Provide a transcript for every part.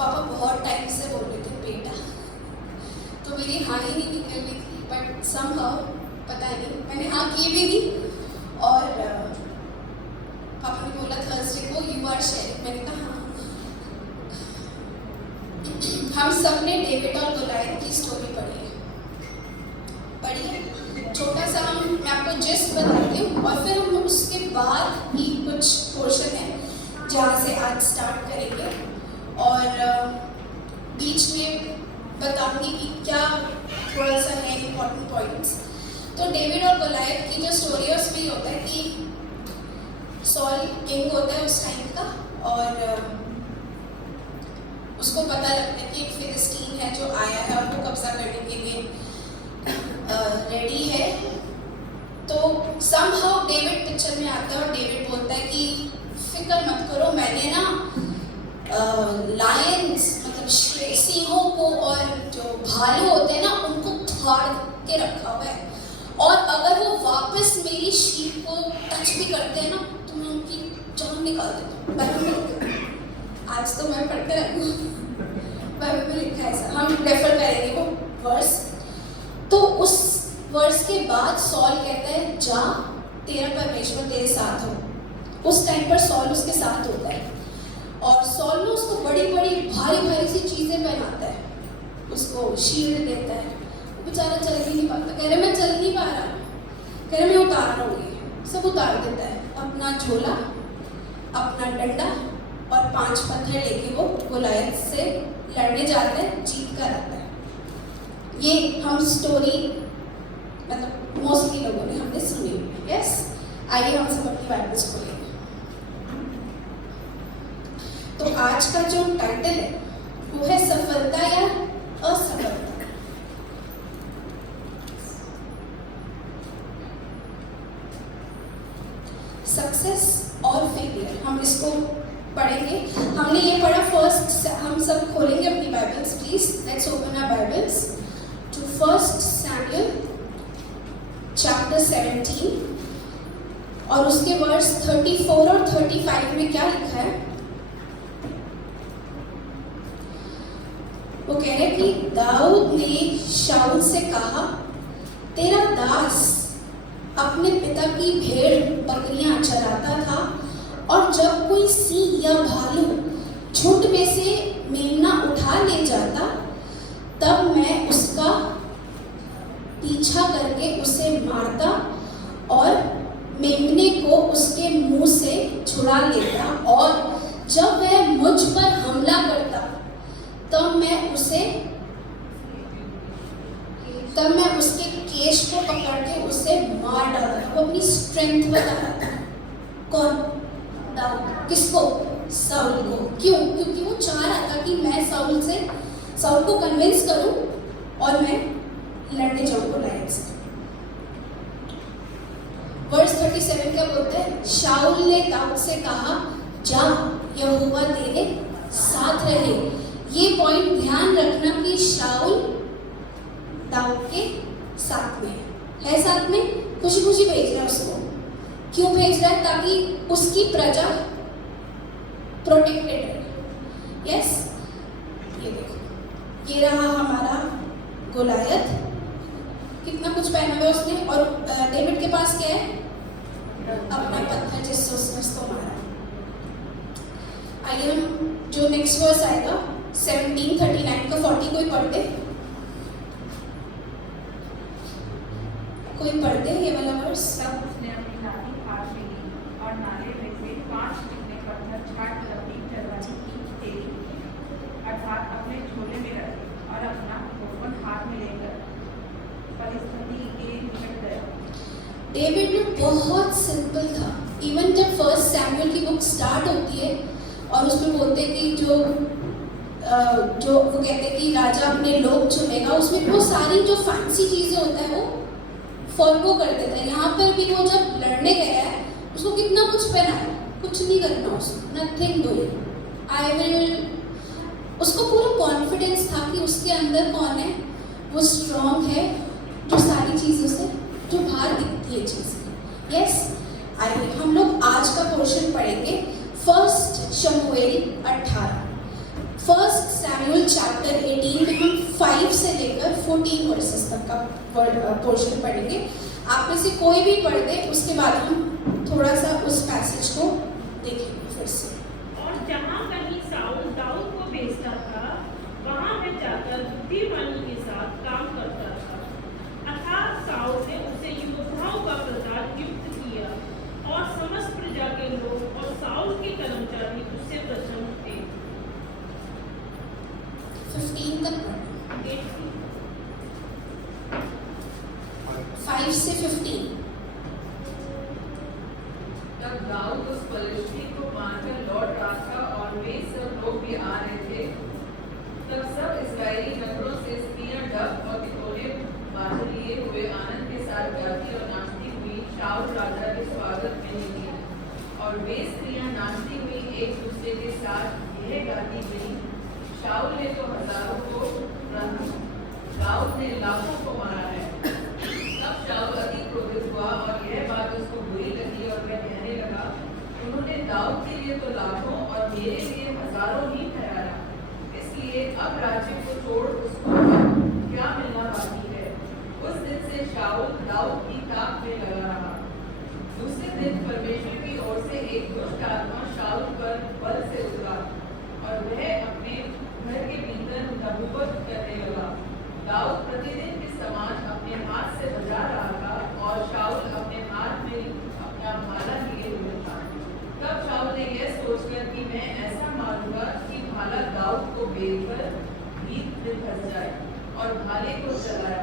पापा बहुत टाइम से बोल रहे थे बेटा, तो मेरी हाँ ही नहीं निकल रही थी, बट समहाउ पता नहीं मैंने हाँ की भी दी। और पापा ने बोला थर्सडे को यू आर शेयरिंग, मैंने कहा हाँ। हम सब ने डेविड और गोलायत की स्टोरी पढ़ी है। छोटा सा मैं आपको जिस्ट बताती हूँ और फिर हम उसके बाद ही कुछ पोर्शन है जहाँ से आज स्टार्ट करेंगे और बीच में बताऊंगी कि क्या थोड़ा सा है इम्पॉर्टेंट पॉइंट्स। तो डेविड और गोलायत की जो स्टोरी है उसमें ये होता है कि सॉल किंग होता है उस टाइम का और उसको पता लगता है कि एक फिलिस्तीन है जो आया है और वो कब्जा करने के लिए रेडी है। तो समहाउ डेविड पिक्चर में आता है और डेविड बोलता है कि फिक्र मत करो, मैंने ना लायंस मतलब सिंहों को और जो भालू होते हैं ना उनको फाड़ के रखा हुआ है और अगर वो वापस मेरी शीप को टच भी करते हैं ना तो मैं उनकी जान निकाल देता हूँ। आज तो मैं पढ़ के रखूँ, बाइबल में लिखा है ऐसा, हम रेफर करेंगे वो वर्स। तो उस वर्स के बाद सॉल कहता है जा तेरा परमेश्वर तेरे साथ हो। उस टाइम पर सॉल उसके साथ होता है और सॉल ने उसको बड़ी बड़ी भारी भारी सी चीज़ें पहनाता है, उसको शील्ड देता है। वो बेचारा चल ही नहीं पाता, कह रहे मैं चल नहीं पा रहा, कह रहे मैं उतार रहा हूँ, ये सब उतार देता है, अपना झोला अपना डंडा और 5 पत्थर लेके वो गोलायत से लड़ने जाता है, जीत कर आता है। ये हम स्टोरी मतलब मोस्टली लोगों ने हमने सुनी। यस, आइए हम सब अपनी बाइबल्स खोलेंगे। तो आज का जो टाइटल है वो है सफलता या असफलता। सक्सेस और फेलियर, हम इसको पढ़ेंगे। हमने ये पढ़ा फर्स्ट, हम सब खोलेंगे अपनी Bibles please. Let's open our Bibles to 1 Samuel chapter 17 और उसके वर्स 34 और 35 में क्या लिखा है। वो कह रहे कि दाऊद ने शाऊल से कहा तेरा दास अपने पिता की भेड़ बकरियां चराता था और जब कोई सिंह या भालू झुंड में से मेमना उठा ले जाता तब मैं उसका पीछा करके उसे मारता और मेमने को उसके मुंह से छुड़ा लेता और जब वह मुझ पर हमला करता तब मैं उसके केश को पकड़ के उसे मार डालता। वो अपनी स्ट्रेंथ बता रहा था। कौन? दाऊद। किसको? साउल को। क्यों? क्योंकि वो चाह रहा था कि मैं साउल को कन्विंस करूं और मैं लड़ने जाऊं गोलायत से। वर्स 37 क्या बोलता है? शाऊल ने दाऊद से कहा जा यहोवा तेरे साथ रहे। ये पॉइंट ध्यान रखना कि शाऊल दाऊद के साथ में है, साथ में खुशी खुशी भेज रहा है उसको। क्यों भेज रहा है? ताकि उसकी प्रजा प्रोटेक्टेड रहे। यस, ये देखो, ये रहा हमारा गोलायत, कितना कुछ पहना हुआ उसने और डेविड के पास क्या है? अपना पत्थर जिससे उसने उसको मारा। आइए हम जो नेक्स्ट वर्स आएगा 17, 39 का 40 कोई पढ़ दे, कोई पढ़ दे ये वाला वर्स। तब उसने अपनी लाठी हाथ में ली और नाले में से 5 चिकने पत्थर छाट कर अपनी दरवाजे की तेरी अर्थात अपने झोले में रखे और अपना ओपन हाथ में लेकर परिस्थिति के निकट गया। डेविड ने बहुत सिंपल था। इवन जब 1 सैमुअल की बुक स्टार्ट होती है और उसमें बोलते हैं कि जो वो कहते हैं कि राजा अपने लोग चुनेगा, उसमें वो सारी जो फैंसी चीजें होता है वो फॉलो कर देता है। यहाँ पर भी वो जब लड़ने गया है उसको कितना कुछ पहनाया, कुछ नहीं करना उसको, नथिंग डूइंग। आई विल, उसको पूरा कॉन्फिडेंस था कि उसके अंदर कौन है, वो स्ट्रॉन्ग है, जो सारी चीज़ों से जो बाहर दिखती है चीज़। यस, आइए हम लोग आज का पोर्शन पढ़ेंगे 1 शमूएल 18। फर्स्ट सैमुअल चैप्टर 18 में हम 5 से लेकर 14 वर्सेस तक का पोर्शन पढ़ेंगे। आप में से कोई भी पढ़ दे, उसके बाद हम थोड़ा सा उस पैसेज को देखेंगे फिर से। और जहाँ कहीं साउल दाऊद को भेजता था, वहाँ मैं जाकर बुद्धिमानी के साथ काम करता था। अर्थात साउल ने उसे योद्धाओं का प्रकार युक्त किया और समस्त प्रजा के लोग और साउल के कर्मचारी उससे प्रसन्न थे। 15 तक पढ़ें, 5 से 15। तब दाऊद उस पलिश्ती को मारकर लौट रहा था और वे सब लोग भी आ रहे थे। तब सब इस्राएली नगरों से स्त्रियां डफ और तिकोने बाजे लिए हुए आनंद के साथ गाती और नाचती हुई शाऊल राजा के स्वागत में निकली। और वे स्त्रियां नाचती हुई एक दूसरे के साथ यह गाती गई, शाऊल ने तो हजारों को परंतु दाऊद ने लाखों को मारा है। तब शाऊल अति क्रोधित हुआ और यह बात उसको बुरी लगी और वह कहने लगा, उन्होंने दाऊद के लिए तो लाखों और मेरे लिए हजारों ही ठहराया, इसलिए अब राज्य को छोड़ उसको क्या मिलना बाकी है। उस दिन से शाऊल दाऊद की ताक में लगा रहा। दूसरे दिन परमेश्वर की ओर से एक दुष्ट आत्मा शाऊल पर बल से उतरा और वह अपने घर के भीतर नबूवत करने लगा। दाऊद प्रतिदिन के समान अपने हाथ से बजा रहा था और शाऊल अपने हाथ में अपना भाला लिए हुए था। तब शाऊल ने यह सोचकर कि मैं ऐसा मारूंगा कि भाला दाऊद को बेलकर भीत में फंस जाए, और भाले को चलाया,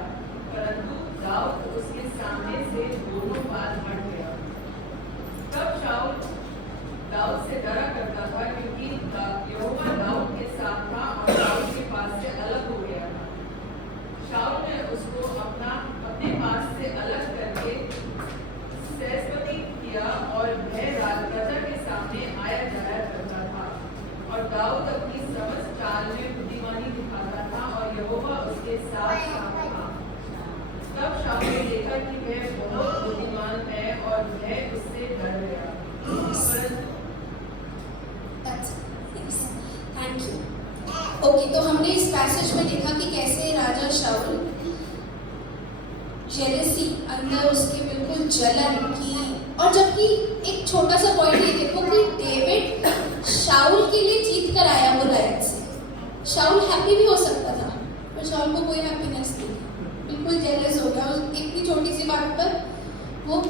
परंतु दाऊद उसके सामने से दोनों बार हट गया। तब शाऊल दाऊद से डरा करता था, क्योंकि यहोवा दाऊद के साथ था और दाऊद के पास से अलग हो गया था। शाऊल ने उसको अपने पास से अलग करके सहस्पति किया और वह राजा के सामने आया जाया करता था। और दाऊद अपनी समस्त चाल में बुद्धिमानी दिखाता था और यहोवा उसके साथ था। तब शाऊल ने देखा कि वह बहुत बुद्धिमान है और वह उससे डर गया। Thank you. ओके, तो हमने इस पैसेज में देखा कि कैसे राजा शाऊल जेलसी अंदर उसके बिल्कुल जलन की, और जबकि एक छोटा सा पॉइंट ये देखो कि डेविड शाऊल के लिए जीत कर आया गोलियत से। शाऊल हैप्पी भी हो सकता था, पर शाऊल को कोई हैप्पीनेस नहीं, बिल्कुल जेलस हो गया। इतनी छोटी सी बात पर वो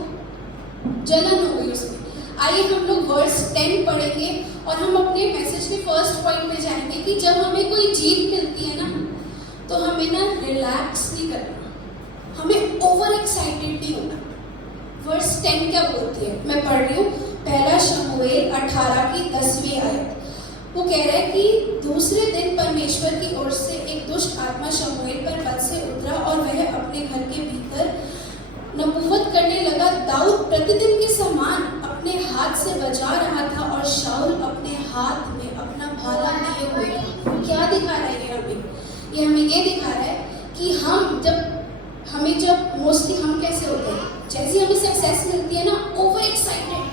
जलन हो गई उसमें। आइए हम लोग वर्स 10 पढ़ेंगे और हम अपने मैसेज के फर्स्ट पॉइंट में जाएंगे कि जब हमें कोई जीत मिलती है ना, तो हमें ना रिलैक्स नहीं करना, हमें ओवर एक्साइटेड नहीं होना। वर्स 10 क्या बोलती है, मैं पढ़ रही हूँ, पहला शमूएल 18 की 10वीं आयत। वो कह रहा है कि दूसरे दिन परमेश्वर की ओर से एक दुष्ट आत्मा शमूएल पर बल से उतरा और वह अपने घर के भीतर नबूवत करने लगा। दाऊद प्रतिदिन के समान अपने हाथ से बजा रहा था और शाऊल अपने हाथ में अपना भाला लिए हुए था। क्या दिखा रहा है ये हमें ये दिखा रहा है कि हमें जब मोस्टली हम कैसे होते हैं, जैसे हमें सक्सेस मिलती है ना, ओवर एक्साइटेड,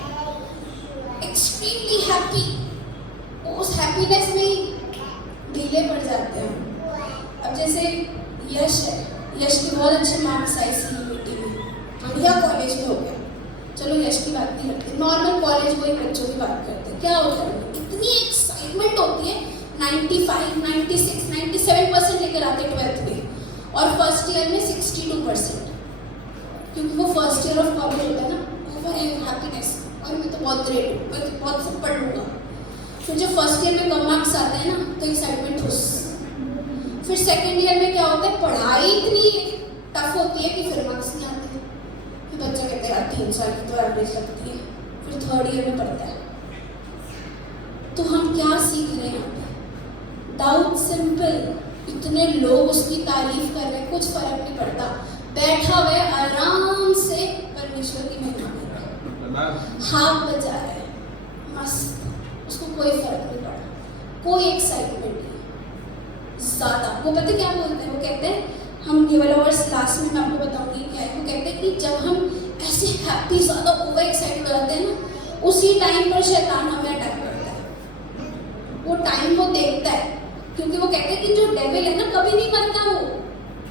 एक्सट्रीमली हैप्पी, उस हैप्पीनेस में ही ढीले पड़ जाते हैं। अब जैसे यश है, यश की बहुत अच्छे मार्क्स आए CUET में, बढ़िया कॉलेज में हो गया, चलो यश की बात नहीं करते, नॉर्मल कॉलेज वही बच्चों की बात करते हैं। क्या होता है, इतनी एक्साइटमेंट होती है, 95, 96, 97% लेकर आते 12th में, और फर्स्ट ईयर में 62%, क्योंकि वो फर्स्ट ईयर ऑफ कॉलेज होता है ना, ओवर हैप्पीनेस, और मैं तो बहुत ग्रेट हूँ, मैं तो बहुत सब पढ़ लूँगा। फिर जब फर्स्ट ईयर में कम मार्क्स आते हैं ना, तो एक्साइटमेंट खुश। फिर सेकेंड ईयर में क्या होता है, पढ़ाई इतनी टफ होती है कि फिर मार्क्स नहीं आते, फिर बच्चा कहते हैं 3 साल की तो एवरेज लगती है, फिर थर्ड ईयर में पढ़ता है। तो हम क्या सीख रहे हैं यहाँ पे, दाऊद सिंपल, इतने लोग उसकी तारीफ कर रहे हैं, कुछ फर्क नहीं पड़ता, बैठा हुआ है आराम से परमेश्वर की महिमा कर रहा है, हाथ बजा रहा है, मस्त, उसको कोई फर्क नहीं पड़ा, कोई एक्साइटमेंट नहीं ज़्यादा। वो पता क्या बोलते हैं, वो कहते हैं, हम ये वाला वर्स लास्ट में मैं आपको बताऊंगी क्या है। वो कहते हैं कि जब हम ऐसे हैप्पी, ज़्यादा ओवर एक्साइटेड हो जाते हैं ना, उसी टाइम पर शैतान हमें अटैक करता है। वो टाइम वो देखता है, क्योंकि वो कहते हैं कि जो डेविल है ना कभी नहीं मरता, वो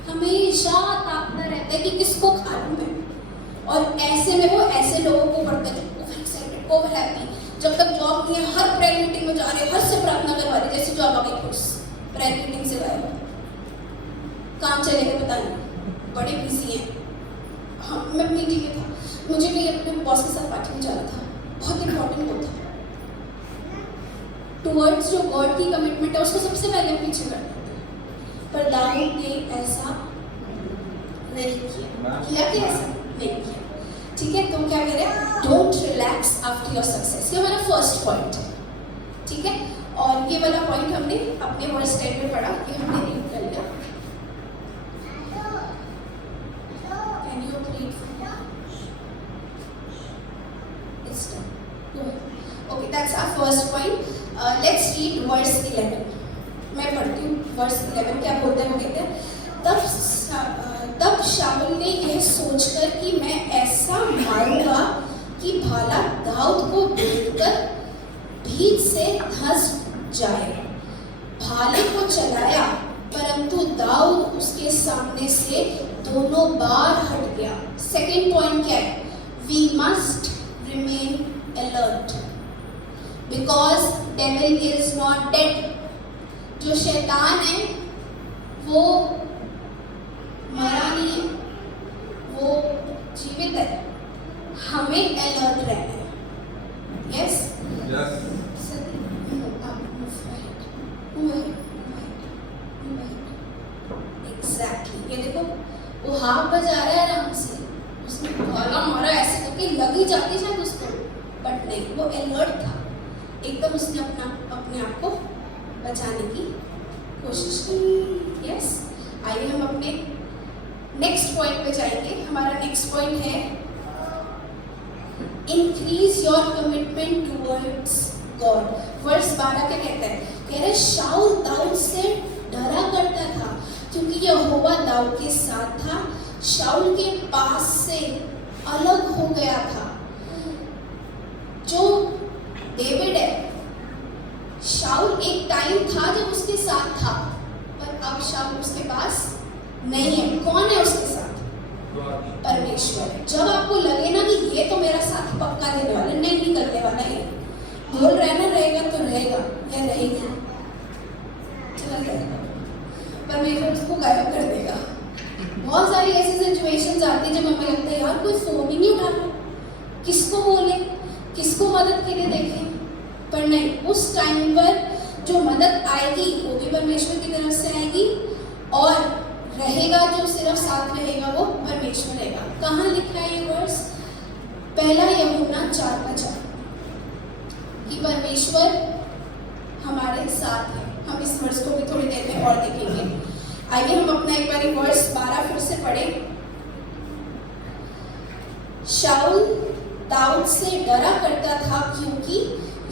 हमेशा ताकता रहता है कि किसको खा लूं मैं। और ऐसे में वो ऐसे लोगों को पढ़ता है ओवर एक्साइटेड, ओवर हैप्पी, जब तक जॉब नहीं है हर प्रेयर मीटिंग में जा रहे, हर से प्रार्थना करवा रहे, जैसे जॉब आ गई खुश प्रेयर मीटिंग से गए, काम चलेगा पता नहीं, बड़े बिजी हैं। हाँ, मैं मीटिंग में था, मुझे भी अपने बॉस के साथ पार्टी में जाना था, बहुत इंपॉर्टेंट वो था। टुवर्ड्स जो गॉड की कमिटमेंट है उसको सबसे पहले हम पीछे कर देते हैं, पर दाऊद ने ऐसा नहीं किया कि ऐसा नहीं किया। ठीक है, तो क्या करें, don't relax after your success, ये हमारा फर्स्ट पॉइंट है। ठीक है, और ये वाला पॉइंट हमने अपने वर्स 10 में पढ़ा, ये हमने रीड कर लिया। Can you read it's done, okay, that's our first point. Let's read verse 11। मैं पढ़ती हूँ वर्स 11, क्या बोलते हैं, वो कहते हैं तब शाऊल ने यह सोचकर कि मैं ऐसा मारूंगा कि भाला दाऊद को देखकर भीत से धंस जाए, भाले को चलाया परंतु दाऊद उसके सामने से दोनों बार हट गया। सेकेंड पॉइंट क्या है, we must remain alert because devil is not dead. जो शैतान है वो मरा नहीं है, वो जीवित है, हमें अलर्ट रहना है। यस एग्जैक्टली, ये देखो वो हाथ बजा रहा है आराम से, उसने भाला मारा ऐसे करके लगी जाती शायद उसको, बट नहीं, वो अलर्ट था एकदम, उसने अपने आप को बचाने की कोशिश की। यस, आइए हम अपने नेक्स्ट पॉइंट पे जाएंगे। हमारा नेक्स्ट पॉइंट है increase your commitment towards God. Verse 12 क्या कहता है, कह रहे शाऊल दाऊद से डरा करता था क्योंकि यहोवा दाऊद के साथ था, शाऊल के पास से अलग हो गया था। जो डेविड है, शाऊल एक टाइम था जब उसके साथ था, पर अब शाऊल उसके पास नहीं है। कौन है उसके साथ, परमेश्वर। जब आपको लगे ना कि ये तो मेरा साथ पक्का देने वाला, नहीं करने वाला, ये बोल रहा है ना रहेगा तो रहेगा या रहेगी, चला जाएगा, परमेश्वर उसको गायब कर देगा। बहुत सारी ऐसी सिचुएशंस आती है जब हमें लगता है यार कोई फोन ही नहीं उठा रहा, किसको बोले, किसको मदद के लिए देखें, पर नहीं, उस टाइम पर जो मदद आएगी वो भी परमेश्वर की तरफ से आएगी, और रहेगा जो सिर्फ साथ रहेगा वो परमेश्वर रहेगा। कहाँ लिखा है ये वर्स, पहला यूहन्ना 4:4 कि परमेश्वर हमारे साथ है। हम इस वर्स को भी थोड़ी देर में और देखेंगे। आइए हम अपना एक बार वर्स 12 फिर से पढ़ें। शाऊल दाऊद से डरा करता था क्योंकि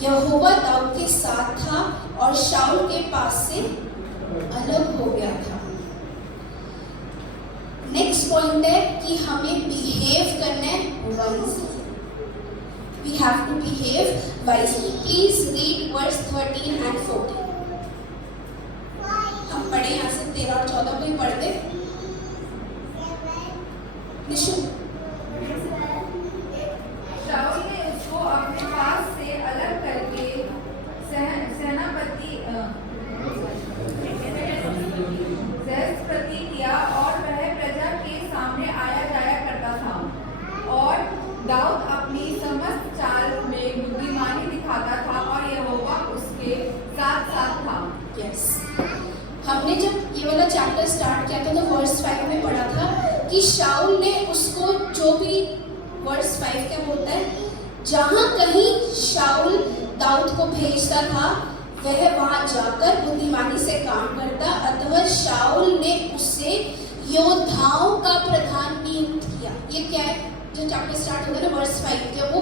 यहोवा दाऊद के साथ था और शाऊल के पास से अलग हो गया था। नेक्स्ट पॉइंट है कि हमें बिहेव करना है wisely. We have to behave wisely. Please read verse 13 and 14। हम पढ़े यहाँ से 13 और 14 को ही पढ़ दे। निशु, शाऊल ने उसको अपने पास से अलग करके सेनापति प्रति किया और वह प्रजा के सामने आया जाया करता था और दाऊद अपनी समस्त चाल में बुद्धिमानी दिखाता था और यहोवा उसके साथ साथ था। यस, हमने जब ये वाला चैप्टर स्टार्ट किया था तो वर्स 5 में पढ़ा था कि शाऊल ने उसको, जो भी वर्स 5 क्या बोलता है, जहाँ कहीं शाऊल दाऊद को भेजता था वह वहां जाकर बुद्धिमानी से काम करता। अतः शाऊल ने उसे योद्धाओं का प्रधान नियुक्त किया। ये क्या है, जो चैप्टर स्टार्ट होता है ना वर्स 5, जब वो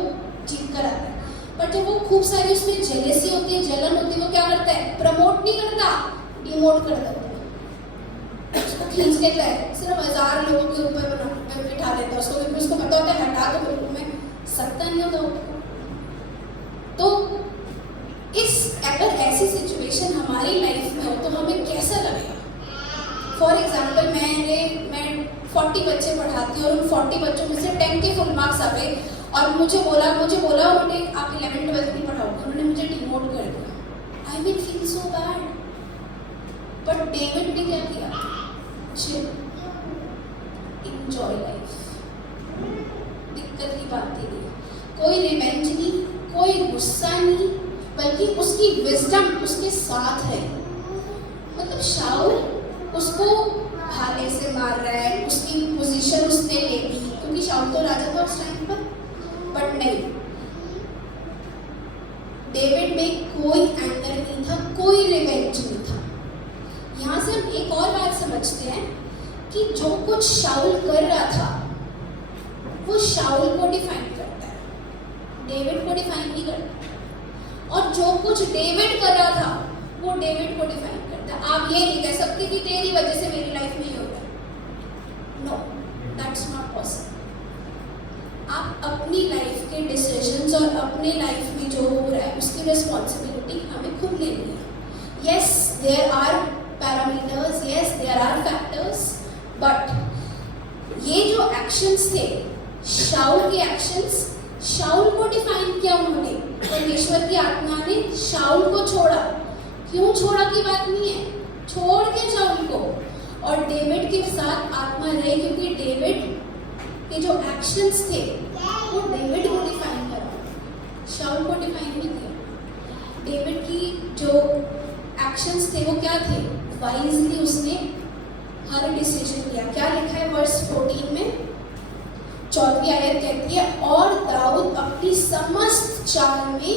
जीत कर आता है, पर जब वो खूब सारी उसमें जेलेसी होती है, जलन होती है, वो क्या करता है, प्रमोट नहीं करता, डिमोट कर देता है, उसको खींच लेता है, सिर्फ 1000 लोगों के ऊपर बिठा देता है उसको, क्योंकि उसको पता होता है हटा दो तो मैं सकता नहीं होता उसको। तो इस अगर ऐसी सिचुएशन सिचुएशन हमारी लाइफ में हो तो हमें कैसा लगेगा? फॉर एग्जाम्पल मैं 40 बच्चे पढ़ाती हूँ और उन 40 बच्चों में से 10 के फुल मार्क्स आ गए और मुझे बोला उन्होंने आप 11th-12th नहीं पढ़ाओगे, उन्होंने मुझे डिमोट कर दिया। I will feel so bad. But David ने क्या किया? चिल, एंजॉय लाइफ, दिक्कत की बात ही नहीं, कोई रिवेंज नहीं, कोई गुस्सा नहीं, बल्कि उसकी विजडम उसके साथ है। मतलब शाऊल उसको भाले से मार रहा है, उसकी पोजीशन उसने ले ली क्योंकि शाऊल तो राजा था उस टाइम पर, बट नहीं, डेविड में कोई एंगर नहीं था, कोई रिवेंज नहीं था। यहाँ से हम एक और बात समझते हैं कि जो कुछ शाऊल कर रहा था वो शाऊल को डिफाइन करता है, डेविड को डिफाइन नहीं करता। और जो कुछ डेविड कर रहा था वो डेविड को डिफाइन करता है। आप ये नहीं कह सकते कि तेरी वजह से मेरी लाइफ में ये हो गया, नो, दैट्स नॉट पॉसिबल। आप अपनी लाइफ के डिसीजंस और अपने लाइफ में जो हो रहा है उसकी रिस्पॉन्सिबिलिटी हमें खुद लेनी है। Yes, there are parameters, yes there are factors, but ये जो एक्शंस थे, शाऊल के एक्शंस, शाऊल को डिफाइन किया उन्होंने। परमेश्वर की आत्मा ने शाऊल को छोड़ा, क्यों छोड़ा की बात नहीं है, छोड़ के शाऊल को, और डेविड के साथ आत्मा रहे क्योंकि डेविड के जो एक्शंस थे वो डेविड को डिफाइन करा, शाऊल को डिफाइन नहीं किया। डेविड की जो एक्शंस थे वो क्या थे? वाइजली उसने हर डिसीजन लिया। क्या लिखा है वर्स 14 में? 4वीं आयत कहती है, और दाऊद अपनी समस्त चाल में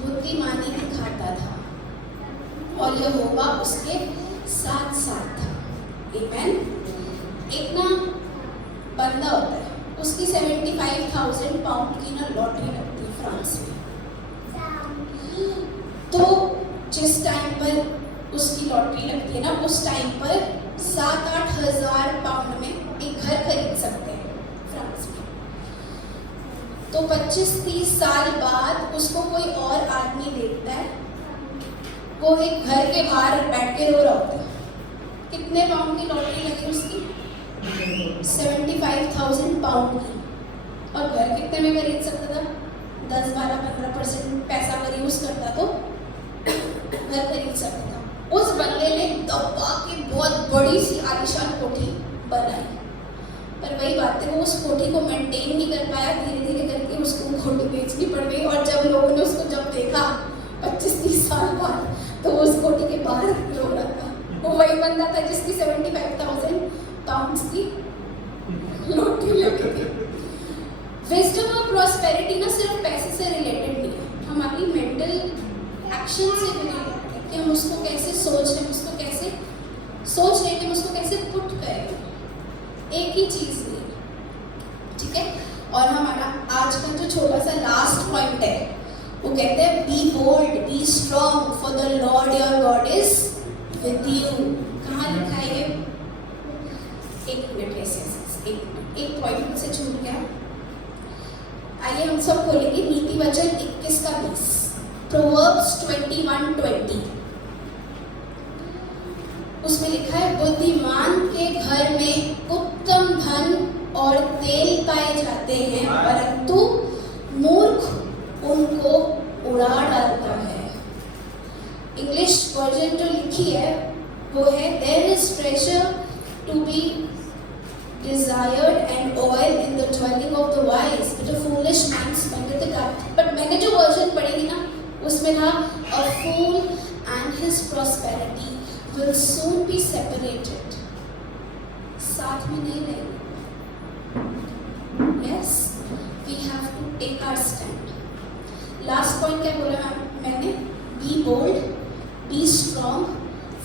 बुद्धिमानी दिखाता था और यहोवा उसके साथ साथ था। आमीन। एक ना बंदा होता है, उसकी 75,000 पाउंड की ना लॉटरी लगती है फ्रांस में। तो जिस टाइम पर उसकी लॉटरी लगती है ना, उस टाइम पर 7-8 हज़ार पाउंड में एक घर खरीद सकते हैं फ्रांस में। तो 25-30 साल बाद उसको कोई और आदमी देखता है, वो एक घर के बाहर बैठ के रो रहा होता है। कितने पाउंड की लॉटरी लगी उसकी? 75,000 पाउंड की। और घर कितने में खरीद सकता था? 10-12-15% पैसा अगर यूज करता तो घर खरीद सकता था। उस बंदे ने दबा के बहुत बड़ी सी आलीशान कोठी बनाई, पर वही बात है, वो उस कोठी को मेंटेन नहीं कर पाया। धीरे धीरे करके उसको कोठी बेचनी पड़ गई, और जब लोगों ने उसको जब देखा 25-30 साल बाद, तो वो उस कोठी के बाहर रो रहा था। वो वही बंदा था जिसकी 75,000 पाउंड्स की लॉटरी लगी थी। विजडम और प्रॉस्पेरिटी ना सिर्फ पैसे से रिलेटेड नहीं है, हमारी मेंटल एक्शन से भी रिलेटेड है कि हम उसको कैसे सोच रहे हैं, उसको कैसे सोच रहे हैं, हम उसको कैसे पुट करें। एक ही चीज़ नहीं, ठीक है। और हमारा आज का जो छोटा सा लास्ट पॉइंट है वो कहते हैं, be bold, be strong, for the Lord your God is with you. कहाँ लिखा है ये? एक मिनट, एक पॉइंट से छूट गया। आइए हम सब खोलेंगे नीति वचन 21 का 20, प्रोवर्ब्स 21:20। उसमें लिखा है, बुद्धिमान के घर में उत्तम धन और तेल पाए जाते हैं, परंतु मूर्ख उनको उड़ा डालता है। इंग्लिश वर्जन जो लिखी है वो है, there is treasure to be desired and oil in the dwelling of the wise, but a foolish man spendeth the cup. But मैंने जो वर्जन पढ़ी थी ना, उसमें था, a fool and his prosperity will soon be separated. साथ में नहीं रहेंगे। Yes, we have to take our stand. Last point क्या बोला मैंने? Be bold, be strong,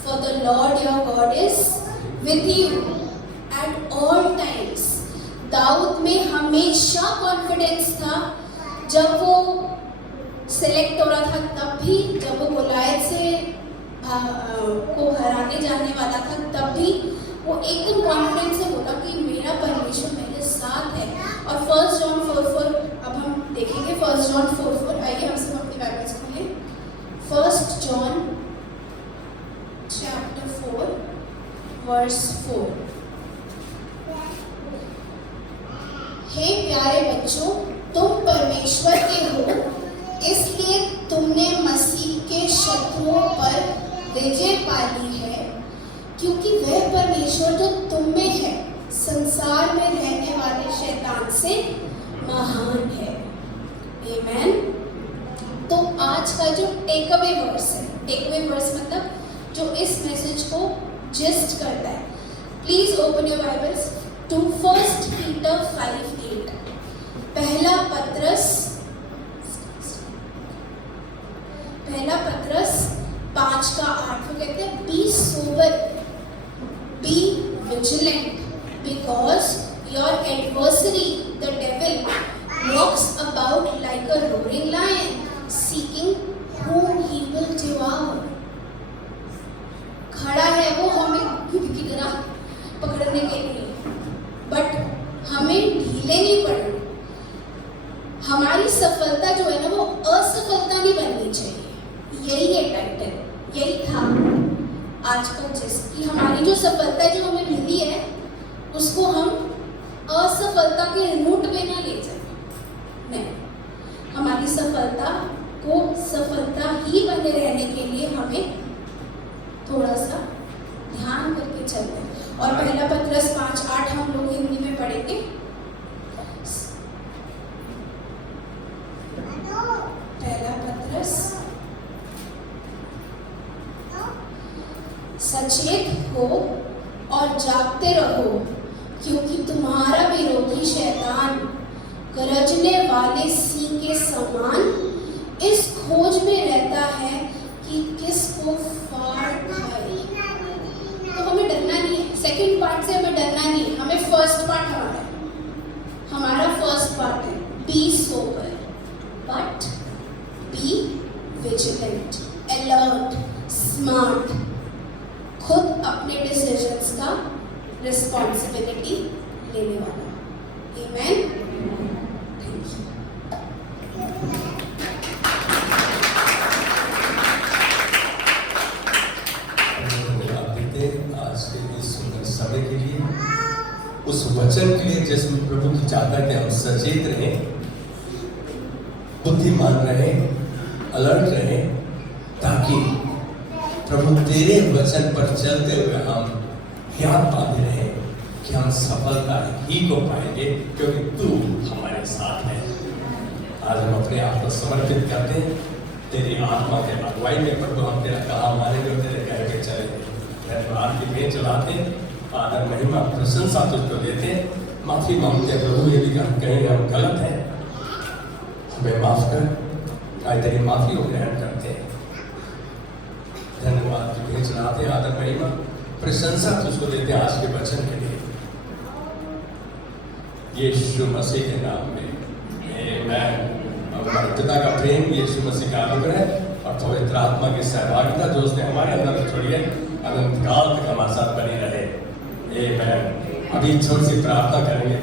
for the Lord your God is with you at all times. Dawood में हमेशा confidence था, जब वो सेलेक्ट हो रहा था तब भी, जब वो गोलायत से को हराने जाने वाला था तब भी वो एकदम कॉन्फिडेंस से बोला कि मेरा परमेश्वर मेरे साथ है। और 1 जॉन 4:4 अब हम देखेंगे। 1 जॉन 4:4, आइए हम सब अपनी बाइबल्स खोलें। 1 जॉन chapter 4 verse 4। हे प्यारे बच्चों, तुम परमेश्वर के हो, इसलिए तुमने मसीह के शत्रुओं पर विजय पा ली है, क्योंकि वह परमेश्वर जो तुम में है संसार में रहने वाले शैतान से महान है। आमेन। तो आज का जो टेक अवे वर्स है, टेक अवे वर्स मतलब जो इस मैसेज को जिस्ट करता है, please open your Bibles to 1 Peter 5:8। पहला पत्रस 5:8 को कहते हैं be sober, be vigilant, because your adversary the devil walks about like a roaring lion seeking whom he will devour। खड़ा है वो हमें की तरह पकड़ने के लिए, बट हमें ढीले नहीं पड़ना। हमारी सफलता जो है ना वो असफलता नहीं बननी चाहिए। यही है टाइटल, यही था आज का जिसकी हमारी जो सफलता जो हमें मिली है उसको हम असफलता के रूट में ना ले जाए। नहीं, हमारी सफलता को सफलता ही बने रहने के लिए हमें थोड़ा सा ध्यान करके चलना है। और पहला पत्रस 5:8 हम लोग हिंदी में पढ़ेंगे। पहला पत्रस, सचेत हो और जागते रहो, क्योंकि तुम्हारा विरोधी शैतान गरजने वाले सिंह के समान इस खोज में रहता है कि किसको फाड़ खाए। तो हमें डरना नहीं है, सेकंड पार्ट से हमें डरना नहीं है, हमें फर्स्ट पार्ट हमारा फर्स्ट पार्ट है be sober but be vigilant, alert, smart, खुद अपने डिसीजंस का रिस्पॉन्सिबिलिटी लेने वाला। आमेन। Thank you. धन्यवाद देते आज के इस सुंदर समय के लिए, उस वचन के लिए जिसमें प्रभु की चाहता है कि हम सचेत रहें, बुद्धिमान रहें, अलर्ट रहें, ताकि प्रभु तेरे वचन पर चलते हुए हम याद पाते रहे कि हम सफलता ही को पाएंगे, क्योंकि तू हमारे साथ है। आज हम अपने आप को समर्पित करते हैं तेरी आत्मा के अगुवाई में। प्रभु हम तेरा कहा मानेंगे और तेरे कहे पे चलेंगे। धन्यवाद की भेंट चढ़ाते, आदर महिमा प्रशंसा तुझको देते, माफी मांगते प्रभु ये भी कहीं हम गलत है, हमें माफ कर। आज तेरी माफी को ग्रहण करते हैं। धन्यवाद की भेंट चढ़ाते, आदर महिमा प्रशंसा तुझको देते हैं आज के वचन के लिए, यीशु मसीह के नाम में आमेन। और पिता का प्रेम, यीशु मसीह का अनुग्रह और पवित्र आत्मा की सहभागिता जो उसने हमारे अंदर छोड़ी है, अनंत काल तक हमारे साथ बनी रहे। आमेन। अभी छोटी सी प्रार्थना करेंगे।